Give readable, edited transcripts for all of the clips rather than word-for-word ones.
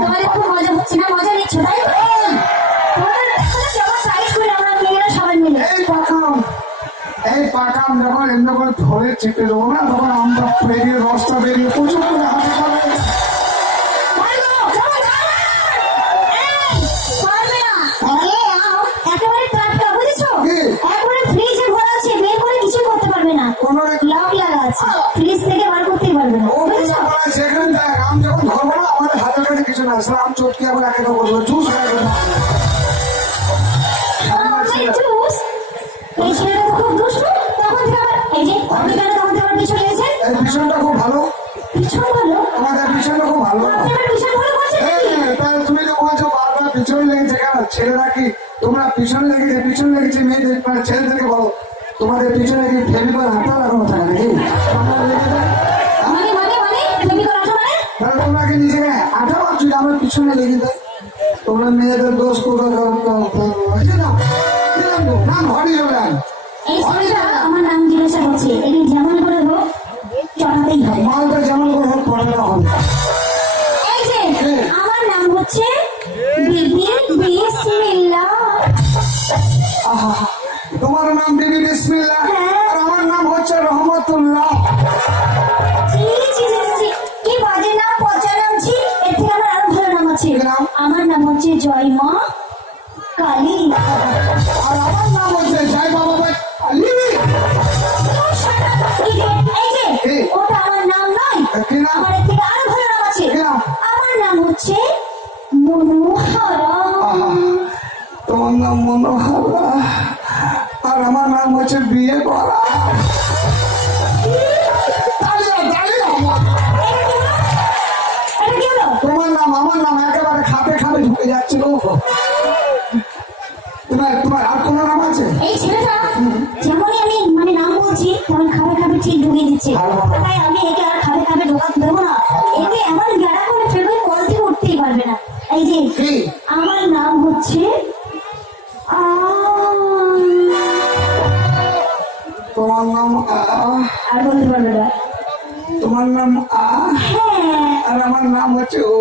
তোমাদের খুব মজা হচ্ছে না? মজা নিচ্ছ তাই তো? তোমাদের কেমন সাইজ করে আমরা মেয়েরা সবাই মিলে এই পাকাম যখন এমনি করে ধরে চেপে দেবো না, তখন আমরা বেরিয়ে রসটা বেরিয়ে প্রচুর করে হাতে খাবে। একেবারে টাটকা বুঝেছো? একবারে ফ্রিজে ভরা আছে, বের করে কিছু করতে পারবে না। লক লাগা আছে, ফ্রিজ থেকে বার করতেই পারবে না। সেখানে দেখ, আম যখন ধরবো না আমাদের হাতের কাছে কিছু না, আম চটকে আবার একে করবো জুস হয়ে যাবে। জুস এই ছেলেটা তো খুব দুষ্টু। তখন থেকে আবার এই যে আপনি কেন তখন থেকে আমার পিছনে লেগেছেন? এই ভীষণটা খুব ভালো, পিছন ভালো, আমাদের ভীষণটা খুব ভালো। আপনি আমার পিছন ভালো করছেন। তাহলে তুমি যে বলছো বারবার পিছন লেগেছে কেন? ছেলেরা কি তোমরা পিছন লেগেছে মেয়েদের ছেলেদেরকে বলো তোমাদের পিছনে কি ফেমিকল হাঁটা লাগানো থাকে নাকি? তাহলে তোমরা কি নিজেকে আঠা পাচ্ছ যে আমার পিছনে লেগে যায়? তোমরা মেয়েদের দোষ করে নাম ঘরে যাবেন। এই ছেলেটা আমার নাম জিজ্ঞাসা করছে, এই যেমন করে হোক চড়াতেই হবে। মালটা যেমন করে হোক পড়াটা হবে। এই যে আমার নাম হচ্ছে বিবি বিসমিল্লাহ। তোমার নাম বিবি বিসমিল্লাহ, আর আমার নাম হচ্ছে রহমতুল্লাহ। কি বাজে নাম, পচা নাম ছি। এর থেকে আমার আরো ভালো নাম আছে। আমার নাম হচ্ছে জয় মা কালী, আর আমার নাম হচ্ছে জয় বাবা কালী। এই যে ওটা আমার নাম নয়, আমার এর থেকে আরো ভালো নাম আছে। আমার নাম হচ্ছে মনোহরা। তোমার নাম মনোহরা, আর আমার নাম হচ্ছে বিয়ে করা। তোমার নাম আমার নাম একেবারে খাপে খাপে ঢুকে যাচ্ছিল। তোমার আর কোন নাম আছে? এই ছেলেটা যেমনই আমি মানে নাম বলছি তেমন খাবে খাবে ঠিক ঢুকিয়ে দিচ্ছে। তাই আমি একে আর খাবে খাবে ঢোকাতে দেবো না। একে এমন গেড়া করে ফেলবে কল থেকে উঠতেই পারবে না। এই যে আমার নাম হচ্ছে তোমার নাম আর বলতে পারবে না। তোমার নাম হ্যাঁ, আর আমার নাম হচ্ছে ও।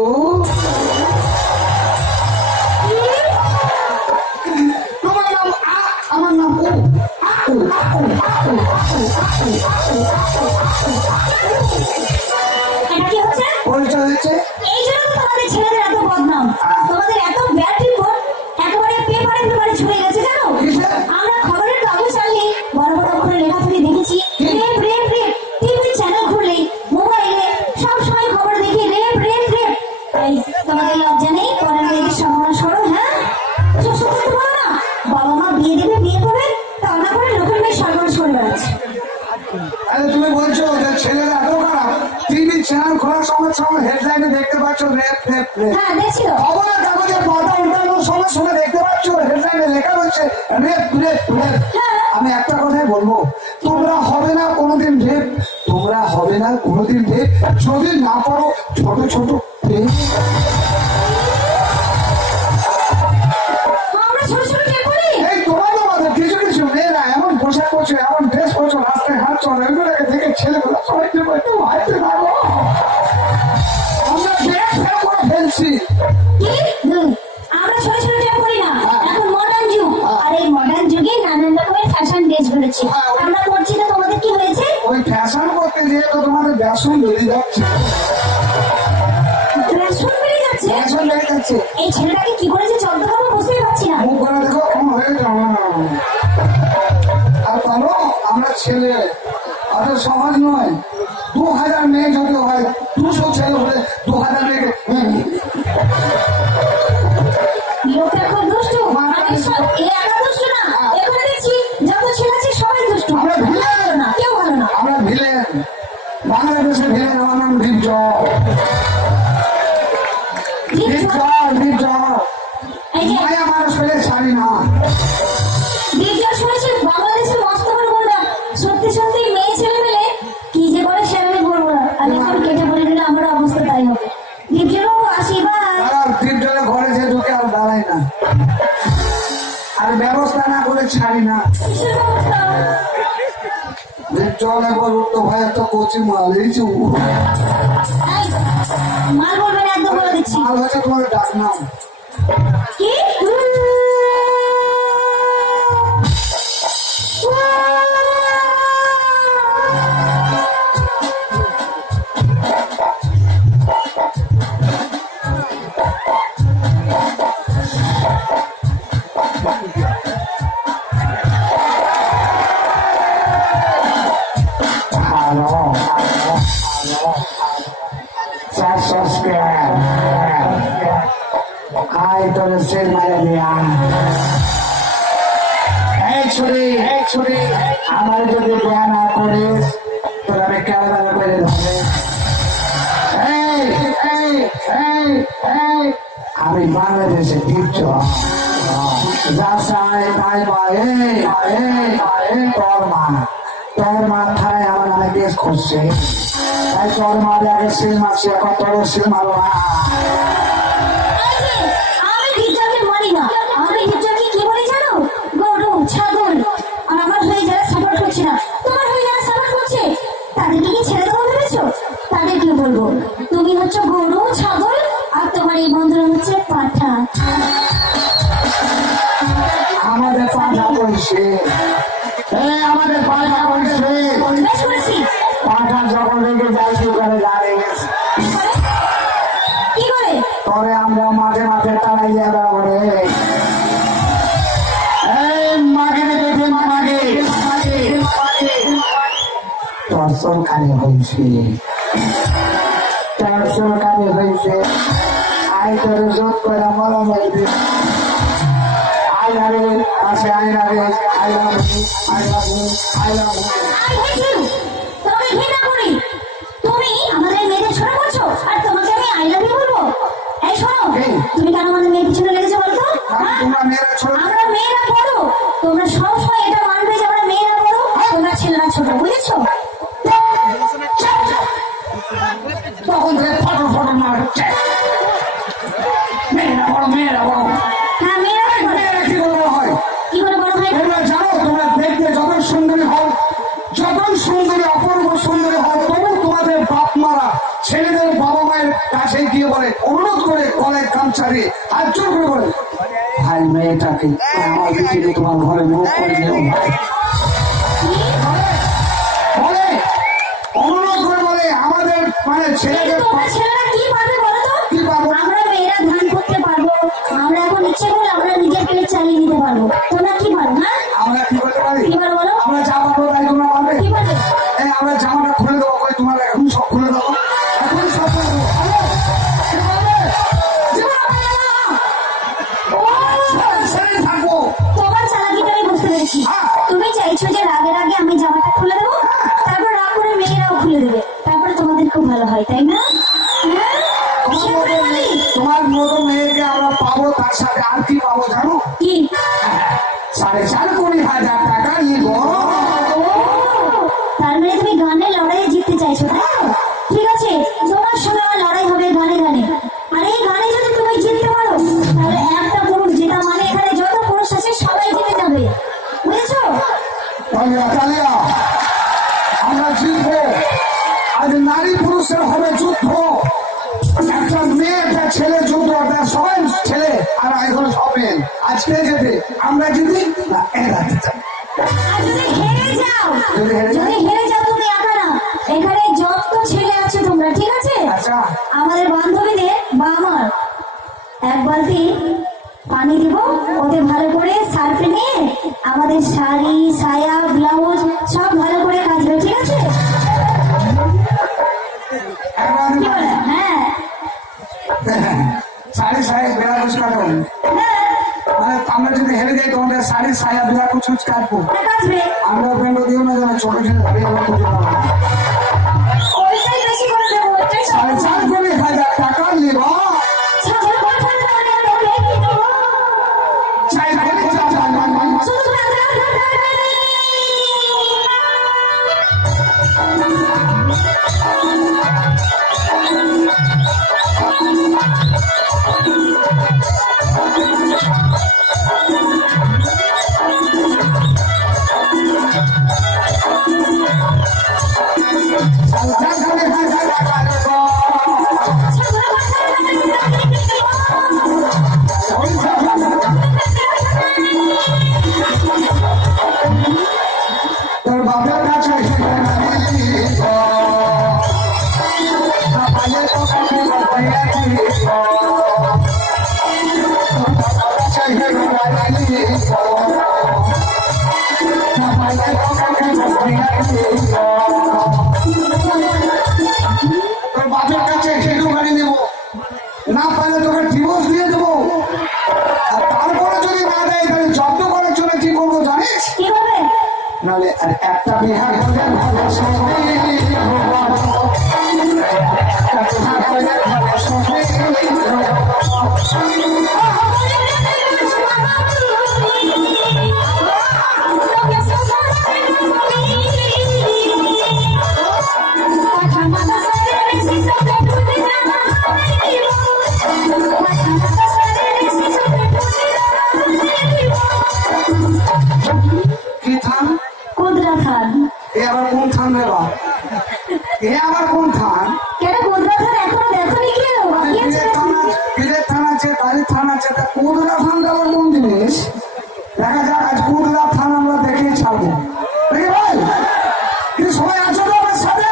তোমার নাম আমার নাম ও। এটা কি হচ্ছে? পরিচয় হচ্ছে এই জন্য তো তোমাদের ছেলেদের এত বদনাম, তোমাদের এত ব্যাড রিপোর্ট একেবারে পেপারে পেপারে ছড়ে গেছে জানো? আমরা খবরের কাগজ আনলে বড় বড় অক্ষরে লেখা থাকে দেখেছি, rape rape rape. TV channel খুললে মোবাইলে সব সময় খবর দেখি রেপ রেপ রেপ। এই তোমাদের লজ্জা নেই? পরের মেয়েদের সম্মান সরো। হ্যাঁ, সত্যি বলো না, বাবা মা বিয়ে দেবে বিয়ে করবে, তা না করে লোকের মেয়ে সর্বনাশ করে বেড়াচ্ছে। তুমি বলছো যে ছেলেরা এত খারাপ? টিভি চ্যানেল খোলার সময় সময় হেডলাইনে দেখতে পাচ্ছ রেপ রেপ রেপ। হ্যাঁ, দেখছি তো। খবরের কাগজে পাতা উল্টানোর সময় সময় দেখতে পাচ্ছ হেডলাইনে লেখা হচ্ছে রেপ রেপ রেপ। আমি একটা কথাই বলবো, তোমরা হবে না কোনোদিন রেপ, তোমরা হবে না কোনোদিন রেপ যদি না পারো ছোট ছোট রেপ। এই তোমার আমাদের কিছু কিছু মেয়েরা এমন পোশাক করছে, এমন ড্রেস করছো, রাস্তায় হাত চলে, এগুলোকে দেখে ছেলেগুলো সবাইকে বলতে ভাইতে পারবো আমরা ব্যাগ ফেল করে ফেলছি। আমরা ছোট ছোট ড্রেস করি না, এখন মডার্ন যুগ, আর এই মডার্ন যুগে নানান রকমের ফ্যাশন ড্রেস বেরোচ্ছে। আমরা করছি না, তোমাদের কি হয়েছে? ওই ফ্যাশন করতে গিয়ে তো তোমাদের ব্যাসন বেড়ে যাচ্ছে। ফ্যাশন বেড়ে যাচ্ছে? ব্যাসন বেড়ে যাচ্ছে। এই ছেলেটাকে কি করেছে চন্দ্র খাবো বুঝতেই পারছি না। মুখ করে দেখো কেমন হয়ে যাবে। আর বলো আমরা ছেলে অত সহজ নয়। 2000 মেয়ে যদি হয়, 200 ছেলে হলে 2000 মেয়েকে লোকটা খুব দুষ্টু। একা দুষ্টু না, এখানে দেখছি যত ছেলে আছে সবাই দুষ্টু। আমরা ভিলেন না, কেউ ভালো না। আমরা ভিলেন, বাংলাদেশের ভিলেন। আমার নাম দীপজল। মায়া মানুষ হলে ছাড়ি না। দীপজল শুনেছি বাংলাদেশের মস্ত বড় গুন্ডা। সত্যি সত্যি মেয়ে ছেলে মেলে কি যে করে সে আমি বলবো না। আর এখন কেটে পড়ে দিলে আমার অবস্থা তাই হবে। দীপজল আশীর্বাদ। দীপজলের ঘরে যে ঢুকে আর দাঁড়ায় না, আর ব্যবস্থা না করে ছাড়ি না। চল একবার উঠতো ভাই, একটা কচি মাল এইছু এই, মাল বলবে না, একদম বলে দিচ্ছি। মাল হচ্ছে তোমার ডাক নাম। কি? আমার যদি জ্ঞান না করিস তোর আমি কেমন করে ধরে। আমি বাংলাদেশে টিপছ যা চাই তাই তোর মাথায় আমার নামে কেস করছে, তাই তোর মারে আগে সিল মারছি, এখন তোর সিল মারো না। আমি টিচারকে মারি না, আমি টিচারকে কি বলি জানো? গরু, ছাগল। আর আমার হয়ে যারা সাপোর্ট করছে না, তোমার হয়ে যারা সাপোর্ট করছে, তাদেরকে কি ছেড়ে দেবো ভেবেছো? তাদেরকে বলবো তুমি হচ্ছে গরু, ছাগল, আর তোমার এই বন্ধুরা হচ্ছে পাঠা। আমাদের পাঠা করছে, আমাদের পাঠা করছে। বেশ করেছি। পাঠা যখন রেখে যাই কি করে জানিস? কি করে? পরে আমরা মাঝে মাঝে তাড়াই যাবে বলে সরকারি হয়েছে, সরকারি হয়েছে। আইটারে যোগ করে মরা মারবে, আইনারে পাশে আইনারে আইলাম আইলাম আইলাম। তোমাকে ঘৃণা করি, তুমি আমাদের মেয়েদের ছোট করছো, আর তোমাকে আমি আই লাভ ইউ বলবো? এই শোনো, তুমি কেন আমাদের মেয়ের পিছনে লেগেছো বলতো? আমরা মেয়েরা বড়, তোমরা সবসময় এটা মানবে যে আমরা মেয়েরা বড়, তোমরা ছেলেরা ছোট, বুঝেছো? তখন থেকে ফটো ফটো মারছে, মেয়েরা বড় মেয়েরা বড়। হ্যাঁ, মেয়েরা মেয়েরা কি বড় হয়? কি করে বড় হয়? তোমরা জানো, তোমরা দেখতে যত সুন্দরী হও, যত সুন্দরী অপূর্ব সুন্দরী হও, তবু তোমাদের বাপ মারা ছেলেদের বাবা মায়ের কাছে গিয়ে বলে, অনুরোধ করে গলায় গামছাড়ে হাত জোর করে বলে, ভাই মেয়েটাকে আমার দিকে তোমার ঘরে মুখ করে দিও বলে, অনুরোধ করে বলে আমাদের মানে ছেলেকে। তোমরা ছেলেরা কি পারবে বলো তো? কি পারবো? আমরা মেয়েরা ধান করতে পারবো, আমরা এখন ইচ্ছে করলে আমরা নিজের পেলে চালিয়ে নিতে পারবো। তোমরা কি পারো? হ্যাঁ, আমরা কি করতে পারি? কি পারো বলো? আমরা যা পারবো তাই তোমরা পারবে। কি পারবে? আমরা জামাটা খুলে দেবো, কই তোমার এখন সব খুলে দেবো, এখন সব খুলে দেবো। থাকবো। তোমার চালাকিটা আমি বুঝতে পেরেছি। তুমি চাইছো যে রাগের আগে আমি জামাটা খুলে দেবো, তারপর রাগ করে মেয়েরাও খুলে দেবে, তারপরে তোমাদের খুব ভালো হয়, তাই না? হ্যাঁ? সেটাই বলি। তোমার মতো মেয়েকে আমরা পাবো, তার সাথে আর কি পাবো জানো? কি? 4.5 টাকা নিব। তার মানে তুমি গানে লড়াইয়ে জিততে চাইছো, তাই তো? ঠিক আছে, তোমার সঙ্গে আমার লড়াই হবে গানে গানে। আর এই গানে যদি তুমি জিততে পারো, তাহলে একটা পুরুষ জেতা মানে এখানে যত পুরুষ আছে সবাই জিতে যাবে, বুঝেছো? তালিয়া আমরা জিতবো। আজ নারী পুরুষের হবে যুদ্ধ, একটা মেয়ে একটা ছেলে যুদ্ধ, সবাই ছেলে আর এখন হবে। আজকে যেতে আমরা জিতি না, এরা জিতে। আর যদি হেরে যাও, যদি হেরে যাই? যদি হেরে যাও তুমি একা না, এখানে যত ছেলে আছে তোমরা, ঠিক আছে? আচ্ছা, আমাদের বান্ধবীদের বা আমার এক বালতি পানি দিব, ওদের ভালো করে সার্ফে নিয়ে আমাদের শাড়ি সায়া ব্লাউজ সব ভালো করে কাচবে, ঠিক আছে? কি বলে? হ্যাঁ, শাড়ি সায়া বেড়া কুচ কাটবো, হ্যাঁ, মানে আমরা যদি হেরে যাই তোমাদের শাড়ি সায়া বেড়া কুচ কাটবো। হ্যাঁ, কাচবে। আমরা ওখানে দিও না যেন ছোট ছেলে ভাবি আমরা খুঁজে পাবো না। ওইটাই বেশি করে দেবো, ওইটাই সব। 4.5 টাকা নিব। ছাগল মাথার দাঁড়িয়ে দেবে, কি দেবো? শুধু রাধা রাধা রাধা। তোর বাপের কাছে তোর বাপের কাছে একটুখানি দেবো, না পারলে তোকে ডিভোর্স দিয়ে দেবো। আর তারপরে যদি না দেয় তাহলে জব্দ করার জন্য কি করবো জানিস? কি করবে? নাহলে আর একটা বিহার একটা কি থান? কুদরা খান। এ আবার কোন থান রে বা? এ আবার কোন থান? কেন কুদরা খান এখনো দেখোনি কেন? বাকি আছে নাকি? পীরের থান আছে, তারির থান আছে, তা কুদরা থানটা আবার কোন জিনিস? দেখা যাক আজ কুদরা থান আমরা দেখে ছাড়বো। দেখি ভাই কিন্তু সবাই আছো তো আমার সাথে?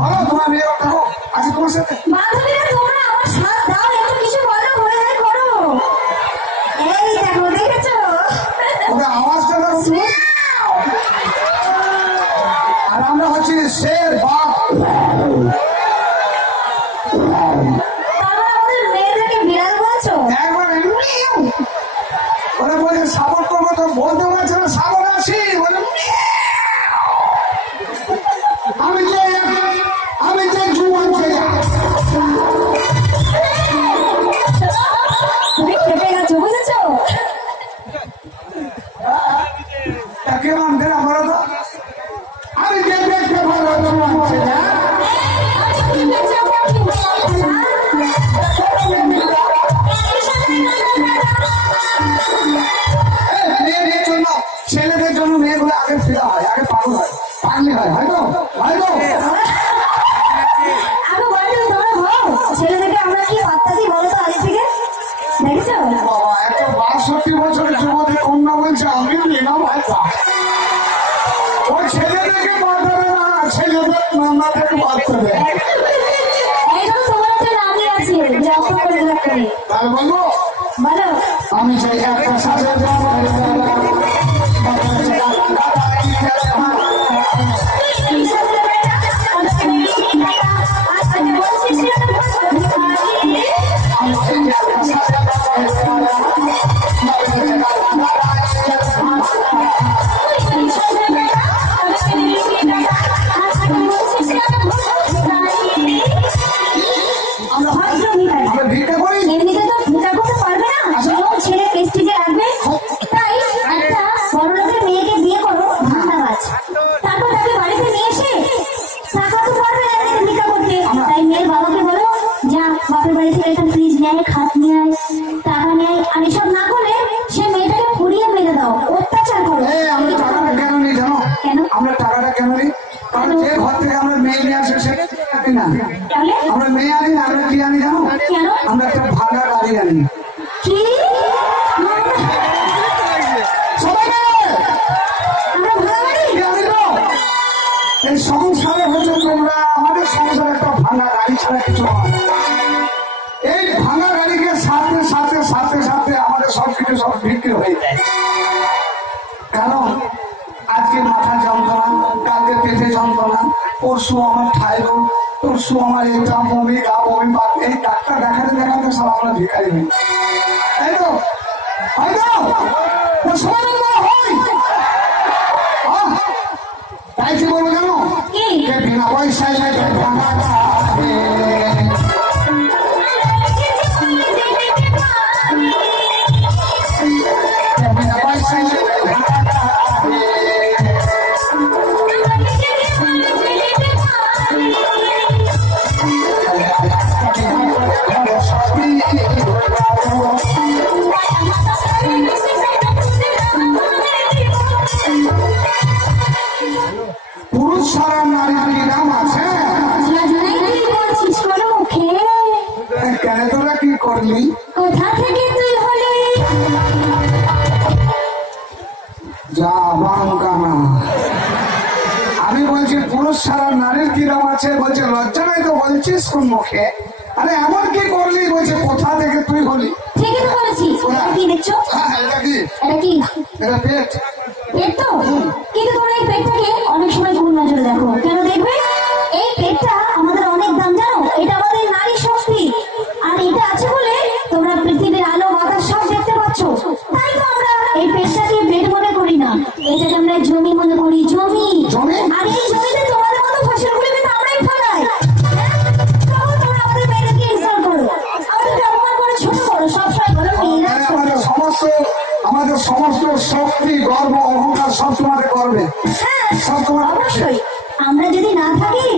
বলো তোমার মেয়ে থাকো আছে তোমার সাথে? বান্ধবীরা তোমরা আমার সাথ দাও, একটু কিছু বলো, হয়ে যায় করো। এই দেখো, দেখেছো? ওকে আওয়াজটা দাও শুনি। আর আমরা হচ্ছি শের বাপ। তারপর আমাদের মেয়েদেরকে বিড়াল বলছো? একবার ওরা বলে সাপোর্ট করবো তো বলতে পারছে না সাপোর্ট আছি বলে আমি যে জুয়ান ছেলে। তুমি খেপে গেছো, বুঝেছো? তাকে মানতে না বলো তো আমি যে দেখতে ভালো জুয়ান ছেলে। মেয়েদের জন্য ছেলেদের জন্য মেয়েগুলো আগে ফিরা হয়, আগে পাগল হয়, পাগলি হয়, হয়তো হয়তো আগে বলো তোমরা হও ছেলেদেরকে আমরা কি পাত্তা দিই বলো তো আগে থেকে? দেখেছো? বাবা একটা 62 বছরের যুবতী কন্যা বলছে আমি নিলাম হয়তো ওই ছেলেদেরকে বাদ দেবে না, ছেলেদের নানাদেরকে বাদ দেবে। এইরকম তোমার একটা নামই আছে, যত্ন করে রাখবে। তাই বলবো বলো। আমি যে একটা সাথে আমরা ভিক্ষা করি। এমনিতে তো ভিক্ষা করতে পারবে না, ছেলে প্রেস্টিজে রাখবে। তাই একটা বড়লোকের মেয়েকে বিয়ে করো, ভাঙা গাছ। তারপর তাকে বাড়িতে নিয়ে এসে টাকা তো পারবে না ভিক্ষা করতে। তাই মেয়ের বাবাকে বলো, যা বাপের বাড়ি থেকে একটা ফ্রিজ নেয়, খাট নিয়ে আয়, টাকা নেয়। আর এসব না করে সে মেয়েটাকে পুড়িয়ে মেরে দাও, অত্যাচার করো। আমরা টাকাটা কেন নিই জানো? কেন? আমরা টাকাটা কেন নিই? কারণ যে ঘর থেকে আমরা মেয়ে নিয়ে আসে সেটা আনি না। তাহলে আমরা মেয়ে আনি না, আমরা কি আনি জানো? কেন? আমরা একটা ভাঙা গাড়ি আনি। কি সবাই আমরা ভাড়া বাড়ি? কি আনি গো? এই সংসারে হচ্ছে তোমরা, আমাদের সংসারে একটা ভাঙা গাড়ি ছাড়া কিছু হয়। এই ভাঙা গাড়িকে সাথে সাথে সাথে সাথে আমাদের সবকিছু সব বিক্রি হয়ে যায়। কারণ আজকে মাথা যন্ত্রণা, কালকে পেটে যন্ত্রণা, পরশু আমার থাইরয়েড, পরশু আমার এটা বমি গা বমি বাদ, এই ডাক্তার দেখাতে দেখাতে সব আমরা ভিখারি হই। তাই তো হয় তো? না সবাই বলবো হয়। তাই কি বলবো জানো? কি? যে বিনা পয়সায় ভাঙা গাড়ি। বিনা পয়সায় ভাঙা গাড়ি। বাম কানা। আমি বলছি পুরুষ ছাড়া নারীর কি দাম আছে? বলছে লজ্জা নাই তো বলছিস কোন মুখে? আরে এমন কি করলি? বলছে কোথা থেকে তুই হলি? ঠিকই তো বলেছি। এটা কি দেখছো? এটা কি? এটা কি? এটা পেট। পেট তো, কিন্তু তোমরা এই পেটটাকে অনেক সময় কোন নজরে দেখো। কেন দেখবে? এই পেটটা আমাদের অনেক দাম, জানো? এটা আমাদের নারী শক্তি, আর এটা আছে বলে তোমরা পৃথিবীর আলো বাতাস সব দেখতে পাচ্ছ। তাই তো আমরা এই পেটটাকে পেট মনে করি না, এটাকে আমরা জমি মনে করি। জমি, আর এই জমিতে তোমাদের মতো ফসলগুলো কিন্তু আমরাই ফলাই। তখন তোমরা আমাদের মেয়েদেরকে ইনসাল্ট করো, আমাদেরকে অপমান করে ছোট করো, সবসময় বলো মেয়েরা ছোট। আমাদের সমস্ত শক্তি, গর্ব, অহংকার সব তোমাদের করবে। হ্যাঁ, সব তোমার অবশ্যই। আমরা যদি না থাকি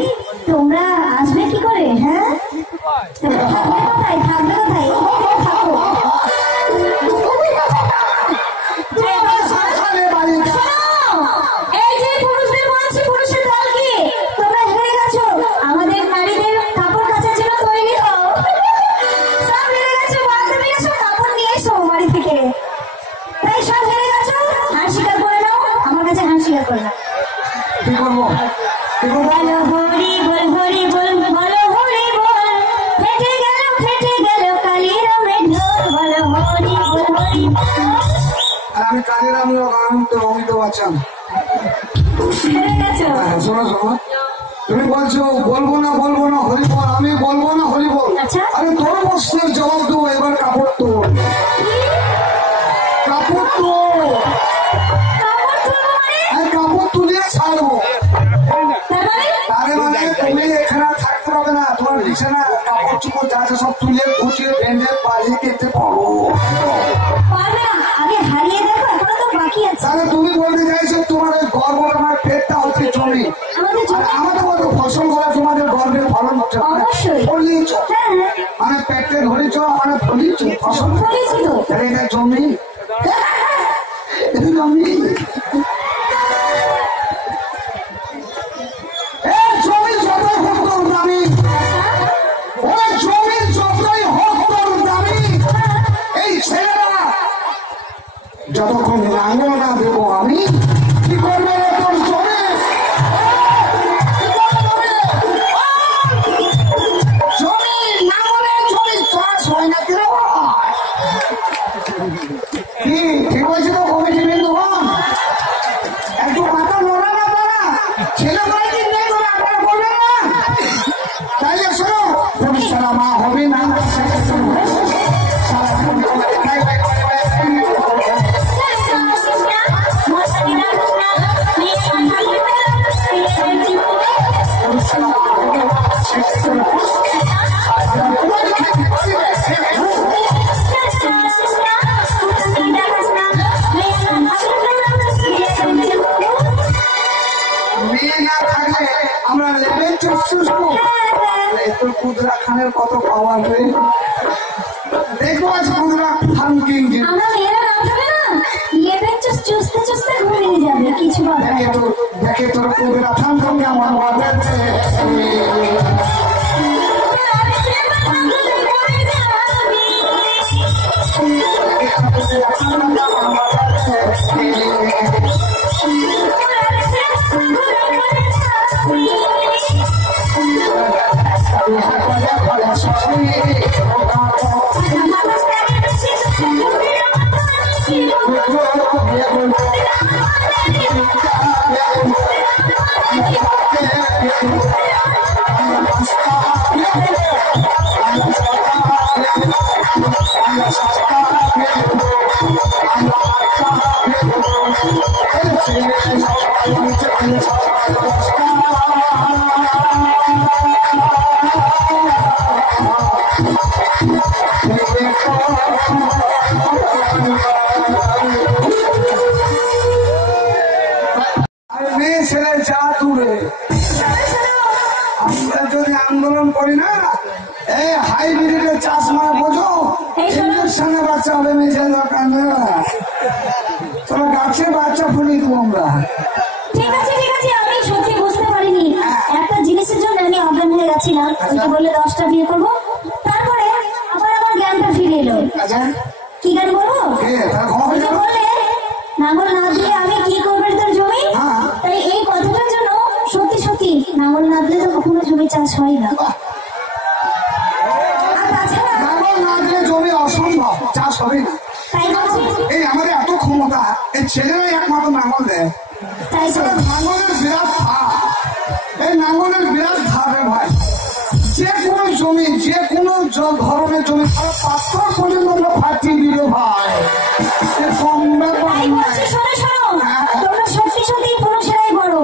তোমরা আসবে কি করে? হ্যাঁ, তোমরা থাকবে কোথায়? থাকবে কোথায়? থাকো। এই যে পুরুষদের বলছি, পুরুষের দল কি তোমরা হেরে গেছো? আমাদের নারীদের কাপড় কাচার জন্য তৈরি হও। সব হেরে গেছো, বাড়িতে গেছো, কাপড় নিয়ে এসো বাড়ি থেকে। তাই সব হেরে গেছো, হার স্বীকার করে নাও। আমার কাছে হার স্বীকার করে নাও। কি করবো? কি করবো? বলো হরি বল, হরি বল, বলো হরি বল। ফেটে গেল কালী রামের ঢোল। বলো হরি বল, হরি বল। আর আমি কালিরাম লোক, আমি তো অমিত বচ্চন। হেরে গেছো। শোনো শোনো, তুমি বলছো বলবো না হরিবল, আমি বলবো না হরিবল। আচ্ছা। আরে তোর প্রশ্নের জবাব দেবো, এবার কাপড় তোর, কাপড় তোর, কাপড় তুলবো মানে? কাপড় তুলিয়ে ছাড়বো। তার মানে? তারে মানে তুমি এখানে থাকতে পারবে না, তোমার বিছানা কাপড় চুপড় যা আছে সব তুলে গুছিয়ে বেঁধে পালিয়ে কেটে পড়ো। পারবে না, আগে হারিয়ে দেখো, এখনো তো বাকি আছে। তাহলে তুমি বলতে চাইছো তোমার এই গর্ব, আমার পেটটা হচ্ছে জমি, আমাদের আর জমি। আমাদের মতো ফসল করা তোমাদের গর্বের ফলন হচ্ছে। অবশ্যই। ফলিয়েছ, হ্যাঁ, মানে পেটে ধরেছ, মানে ফলিয়েছ ফসল। বলেছি তো। তাহলে এটা জমি, এটা জমি। এই জমি যতই হোক তোর দামি, ওই জমি যতই হোক তোর দামি, এই ছেলেরা যতক্ষণ লাঙল না দেবো আমি, কি করবে রে তোর জমি? জমি লাঙলে জমি চাষ হয় না কেন? কি ঠিক বলছি তো কমিটি বৃন্দগণ? একটু কথা বলা না তারা ছেলে বাড়ি নেই করে আপনারা বলবেন না। তাই শোনো, ভবিষ্যৎ মা হবে না। মেয়ে না থাকলে আমরা লেবেল চুষবো। তোর কুদরা খানের কত পাওয়ার রে, দেখবো আছে কুদরা খান কিং। আমরা মেয়েরা না থাকলে না লেবেল চুষতে চুষতে ঘুমিয়ে যাবে, কিছু বলার নেই। দেখে তোর কুদরা খান সঙ্গে আমার বাবার মেয়ে ছেলে যা দূরে, আমরা যদি আন্দোলন করি না, এই হাইব্রিডের চাষ মানে বোঝো, ইঞ্জেকশনে বাচ্চা হবে, মেয়েছেলে দরকার না। তোরা গাছে বাচ্চা ফুলিয়ে দেবো আমরা। ঠিক আছে, আমি সত্যি বুঝতে পারিনি। একটা জিনিসের জন্য আমি অজ্ঞান হয়ে গেছিলাম। বললে 10টা বিয়ে করবো, তারপরে আবার আমার জ্ঞানটা ফিরে এলো। আচ্ছা কি গান বলবো? তার ক্ষমা হয়ে যাবে। বললে নাঙ্গল না দিয়ে আমি কি করবো এটা চাষ হয় না। আর তাছাড়া লাঙ্গল না দিলে জমি অসম্ভব, চাষ হবে না। তাই বলছি, এই আমাদের এত ক্ষমতা, এই ছেলেরাই একমাত্র নাঙ্গল দেয়। তাই তো নাঙ্গলের বিরাট ধার, এই নাঙ্গলের বিরাট ধার রে ভাই। যে কোনো জমি, যে কোনো ধরনের জমি পাথর পর্যন্ত আমরা ফাটিয়ে দিল ভাই। কম ব্যাপার তাই বলছি, শোনো শোনো, তোমরা সত্যি সত্যি পুরুষেরাই বড়।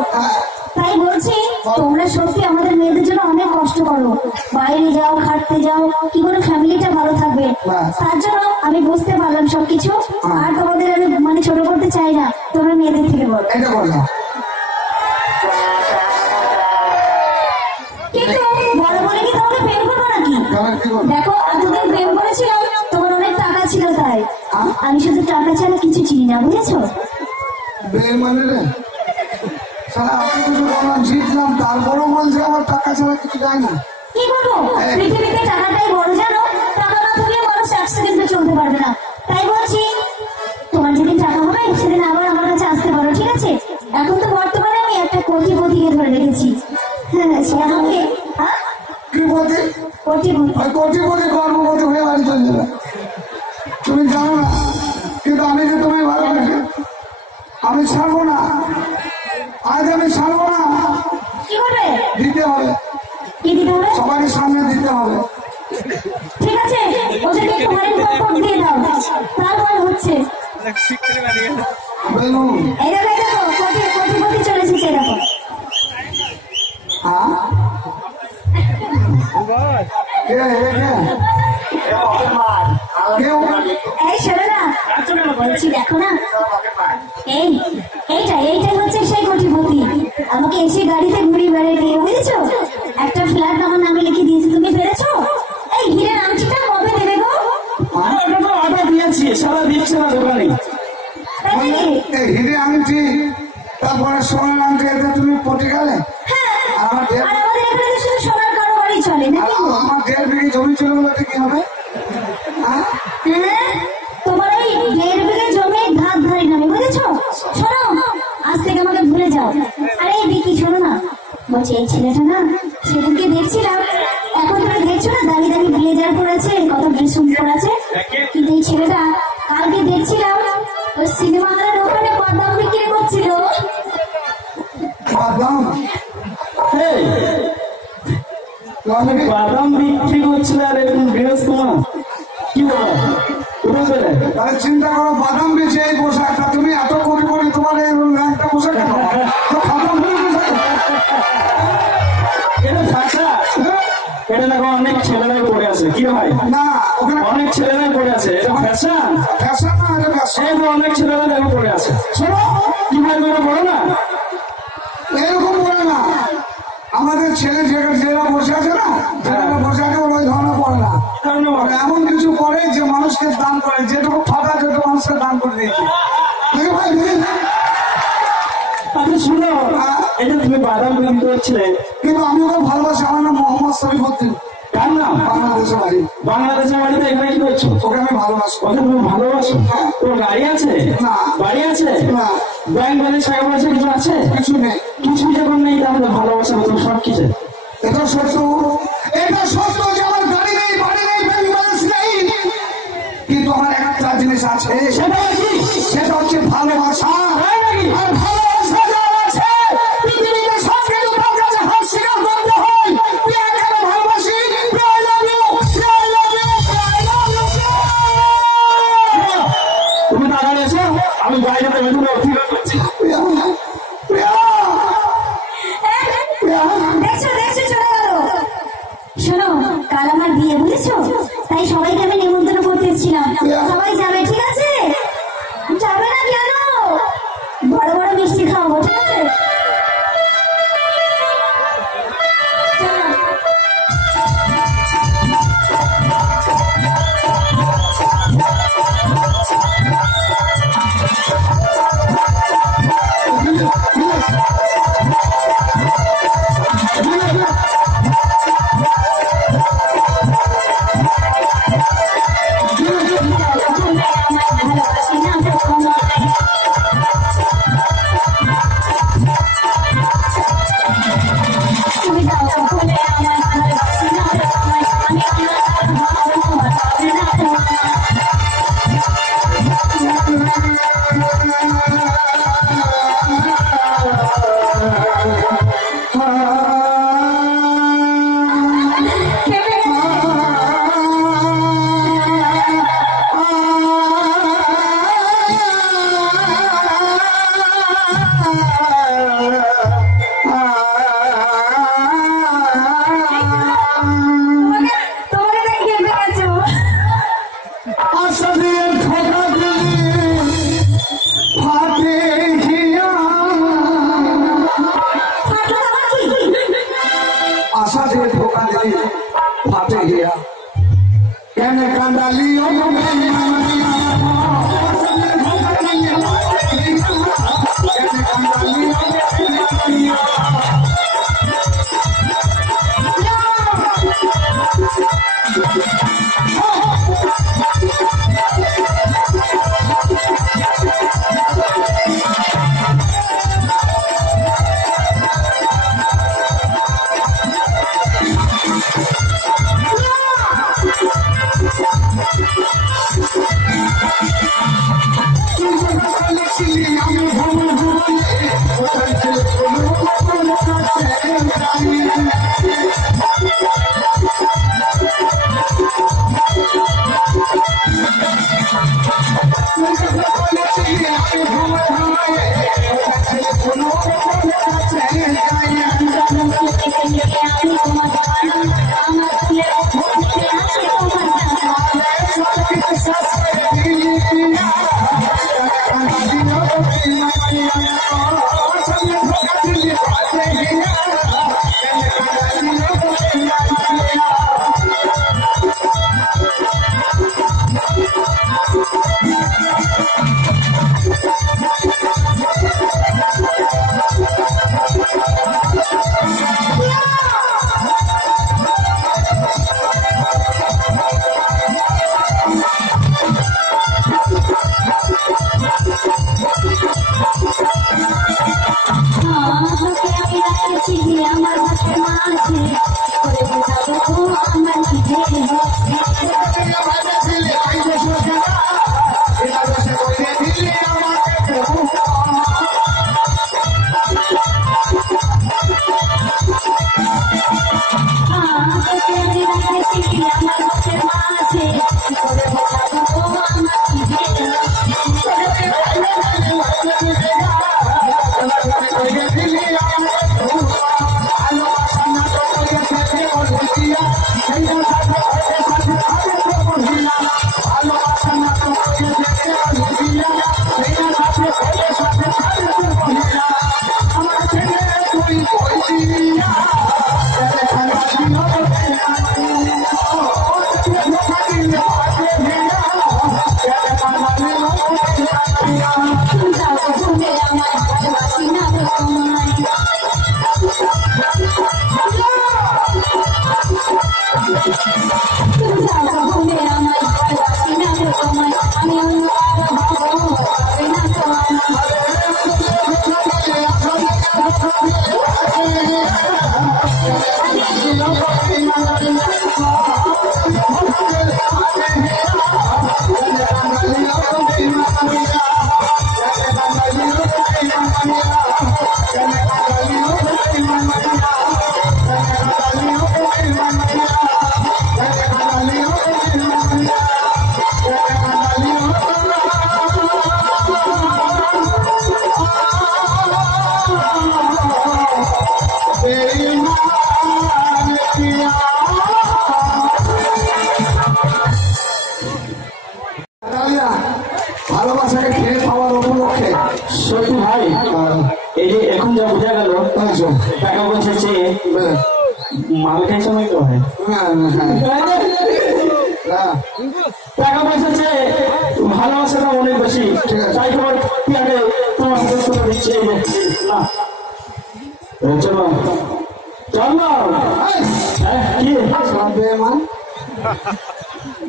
তাই বলছি, তোমরা সত্যি আমাদের মেয়েদের জন্য অনেক কষ্ট করো, বাইরে যাও, খাটতে যাও, কি করে ফ্যামিলিটা ভালো থাকবে। তার জন্য আমি বুঝতে পারলাম সবকিছু। আর তোমাদের আমি মানে ছোট করতে চাই না, তোমরা মেয়েদের থেকে বলো। এটা বললাম। কিন্তু বড় বলে কি তোমাকে প্রেম করবো নাকি? দেখো এতদিন প্রেম করেছিলাম, তোমার অনেক টাকা ছিল, তাই আমি শুধু টাকা ছাড়া কিছু চিনি না, বুঝেছো? মানে রে সারা আপনি কিছু বললাম, জিতলাম, তারপরও বলছে আমার টাকা ছাড়া কিছু যায় না। কি করবো, পৃথিবীতে টাকাটাই বড়, জানো? টাকা না থাকলে মানুষ এক সেকেন্ডে চলতে পারবে না। তাই বলছি, তোমার যেদিন টাকা হবে সেদিন আবার আমার কাছে আসতে পারো, ঠিক আছে? এখন তো বর্তমানে আমি একটা কোটিপতিকে ধরে রেখেছি। হ্যাঁ, সে আমাকে কোটিপতি, কোটিপতি ওই কোটিপতি গর্ভবতী হয়ে বাড়ি চলে যাবে। তুমি জানো না, কিন্তু আমি যে তোমায় ভালোবাসি, আমি ছাড়বো না, আজ আমি ছাড়বো না। কি করবে? দিতে হবে, কি দিতে হবে? সবার সামনে দিতে হবে। ঠিক আছে, ওদেরকে একটু হারের পাসপোর্ট দিয়ে দাও, তারপর হচ্ছে। বেলুন এই দেখো, এই দেখো, কোটিপতি চলে এসেছে, দেখো। হ্যাঁ এই শোনো না, বলছি দেখো না, এইটাই হচ্ছে সেই কোটিপতি। আমাকে এসে গাড়িতে ঘুরিয়ে বেড়িয়ে দিয়ে, বুঝেছো? একটা ফ্ল্যাট আমার নামে লিখে দিয়েছি, তুমি পেরেছো? এই হিরের আংটিটা কবে দেবে গো? অর্ডার দিয়েছি, সারা দিচ্ছে না দোকানে। তাই নাকি? হিরে আংটি, তারপরে সোনার আংটি, এতে তুমি পটে গেলে। হ্যাঁ, আর আমার আর আমাদের এখানে তো শুধু সোনার কারোবারই চলে নাকি? আমার 1.5 বিঘে জমি ছিল বলে এটা কি হবে? হ্যাঁ? হ্যাঁ, তোমার এই 1.5 বিঘে জমি ধার ধারি নামে, বুঝেছো? শোনো, আজ থেকে আমাকে ভুলে যাও। আরে এই বিকি, শোনো না, বলছি এই ছেলেটা না, সেদিনকে দেখছিলাম, এখন তুমি দেখছো না দামি দামি ব্লেজার পরেছে, কত ড্রেস পরেছে, কিন্তু এই ছেলেটা কালকে দেখছিলাম ওই সিনেমা হলের ওখানে বাদাম বিক্রি করছিল। বাদাম এই, বাদাম বিক্রি করছিল, আর এরকম ড্রেস তোমার কি বলো? তাহলে চিন্তা করো, বাদাম বেচে এই পোশাকটা, তুমি এত কোটি কোটি তোমার এই একটা পোশাক কেন? তো বাদাম বেচে পোশাক কেন? এটা ভাষা, এটা দেখো অনেক ছেলেরাই পড়ে আছে। কি ভাই? না, ওখানে অনেক ছেলেরাই পড়ে আছে, এটা ফ্যাশন। ফ্যাশন না, এটা ফ্যাশন। এই তো অনেক ছেলেরা দেখো পড়ে আছে। শোনো, কি ভাই করে পড়ো না, এরকম করে না। আমাদের ছেলে যেটা বসে আছে না, যেটা বসে আছে ওই ধরনের পড়ে না। কারণে বলো। ওরা এমন কিছু করে যে মানুষকে দান করে, যেটুকু ফাঁকা যেটুকু মানুষকে দান করে দিয়েছে। দেখো ভাই, আচ্ছা শুনো, এটা তুমি বাদাম বিক্রি করছিলে, কিন্তু আমি ওকে ভালোবাসি। আমার নাম মোহাম্মদ শরীফউদ্দিন, কার নাম? বাংলাদেশের বাড়ি। বাংলাদেশের বাড়িতে এখানে কি করছো? ওকে আমি ভালোবাসি। ওকে তুমি ভালোবাসো? তোমার গাড়ি আছে? না। বাড়ি আছে? না, ব্যাংক ব্যালেন্স টাকা পয়সা কিছু আছে? কিছু নেই। কিছু যখন নেই, তাহলে ভালোবাসা তো সব কিছু। এটা সত্য, এটা সত্য যে আমার গাড়ি নেই, বাড়ি নেই, ব্যাংক ব্যালেন্স নেই, কিন্তু আমার একটা জিনিস আছে, সেটা কি? সেটা হচ্ছে ভালোবাসা। তাই নাকি? আর ভালোবাসা যার আছে, পৃথিবীতে সব কিছু তার কাছে হাত স্বীকার করতে হয়। প্রিয়াকে আমি ভালোবাসি, প্রিয়া, I love you, Priya, I love you, Priya, I love you, প্রিয়া। তুমি তাড়াতাড়ি এসো, আমি বাইরে বেরোতে অপেক্ষা করছি। প্রিয়া, প্রিয়া, প্রিয়া। দেখছো দেখছো, চলে গেল। শোনো, কাল আমার বিয়ে, বুঝেছো? তাই সবাইকে আমি নিমন্ত্রণ করতে এসেছিলাম, সবাই যাবে, ঠিক আছে? যাবে না কেন?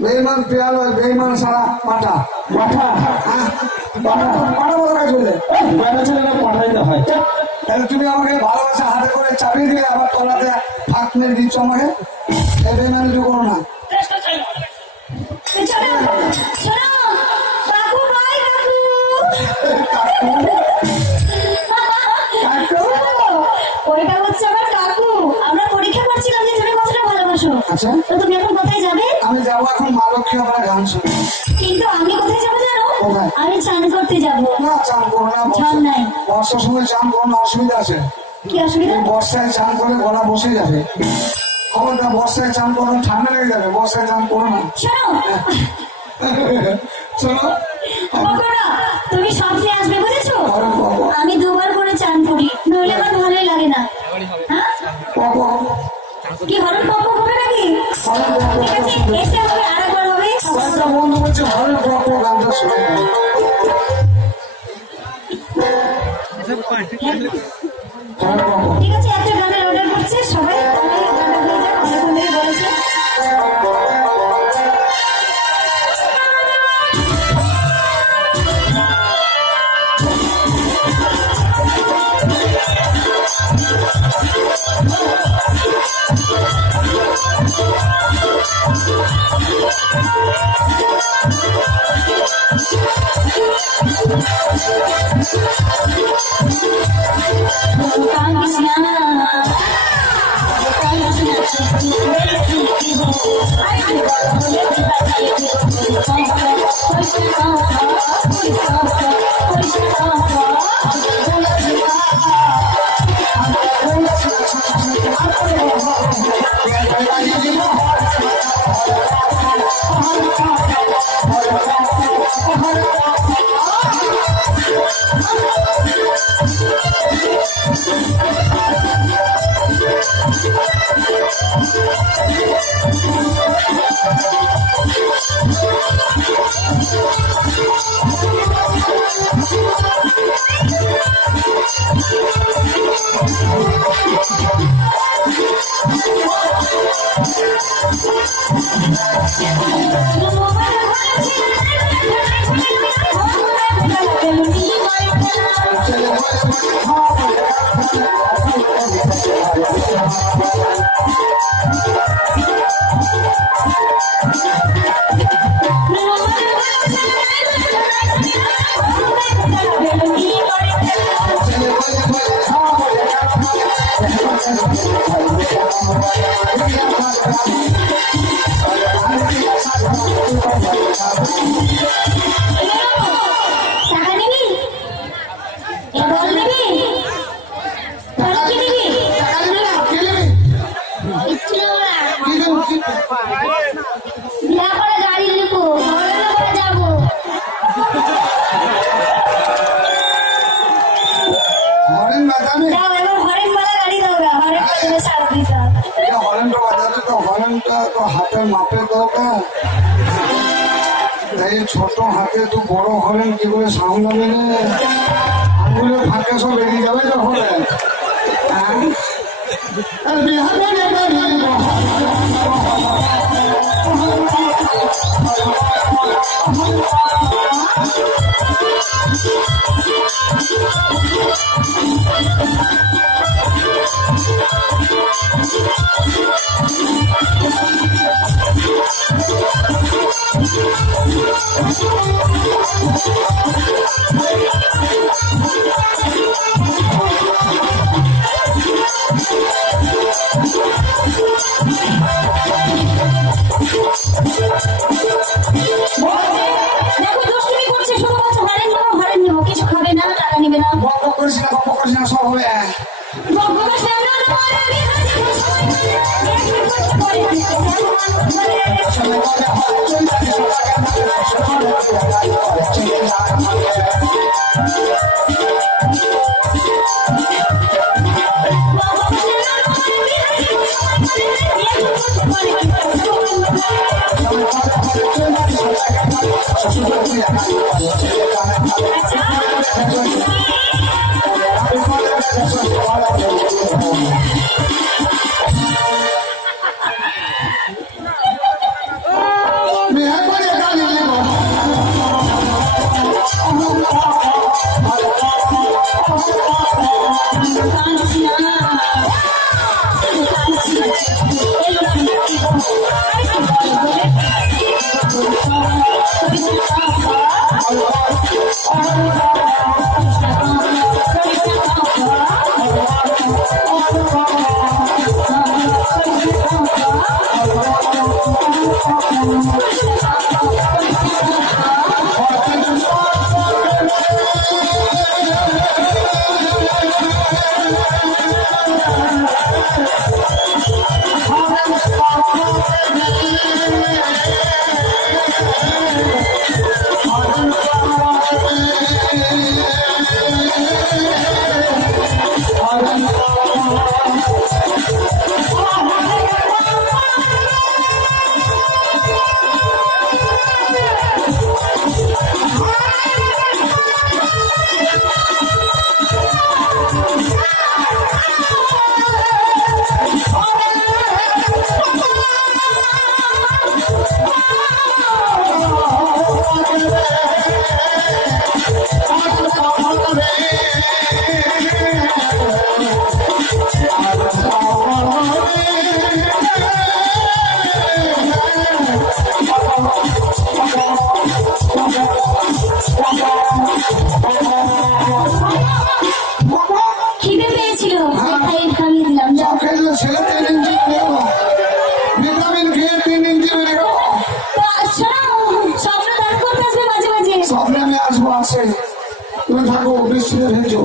বেইমান পেয়াল বেইমান সারা পাটা পাঠা পাঠা পাঠা বদলায় চলে পাঠাইতে হয়। তাহলে তুমি আমাকে ভালোবাসা হাতে করে চাপিয়ে দিয়ে আবার তলাতে ফাঁক মেরে দিচ্ছ আমাকে, এই বেইমানি তো করো না। এটা হচ্ছে আমার কাকু। আমরা পরীক্ষা করছিলাম যে তুমি কতটা ভালোবাসো। আচ্ছা। তো তুমি এখন কোথায় যাবে? আমি যাবো এখন মা লক্ষ্মী আমরা গান শুনি। কিন্তু আমি কোথায় যাবো জানো? কোথায়? আমি চান করতে যাবো। না চান করো না, জল নাই। বর্ষার সময় চান করো না, অসুবিধা আছে। কি অসুবিধা? এই বর্ষায় চান করে গলা বসে যাবে। খবরটা বর্ষায় চান করো, ঠান্ডা লেগে যাবে। বর্ষায় চান করো না। শোনো শোনো বাবারা, তুমি সামনে আসবে বুঝেছো? আরে বাবা। আমি দুবার করে চান করি, নইলে আমার ভালোই লাগে না। হ্যাঁ? বাবা, কি হরণ পক্ষ হবে নাকি? ঠিক আছে, এসে হবে, আরেকবার হবে। কয়েকটা বন্ধু বলছে ঘরের পক্ষ গানটা শুনে। ঠিক আছে, একটা গানের অর্ডার করছে সবাই। তাহলে গানটা হয়ে যাক, অনেকক্ষণ ধরে বলেছে। হাতের মাপের দরকার। এই ছোট হাতে তো বড় হলেন কি করে সামলাবে না? আঙুলের ফাঁকে সব বেরিয়ে যাবে যখন। मेहरबानी খিদে পেয়েছিল তাই খাইয়ে দিলাম। যাও। ছেলে 3 ইঞ্চি ভিটামিন খেয়ে 3 ইঞ্চি বেড়ে গেল। শোনো, স্বপ্ন দান করতে আসবে মাঝে মাঝে। স্বপ্নে আমি আসবো, আসে তুমি থাকো, বৃষ্টিতে ভেজো।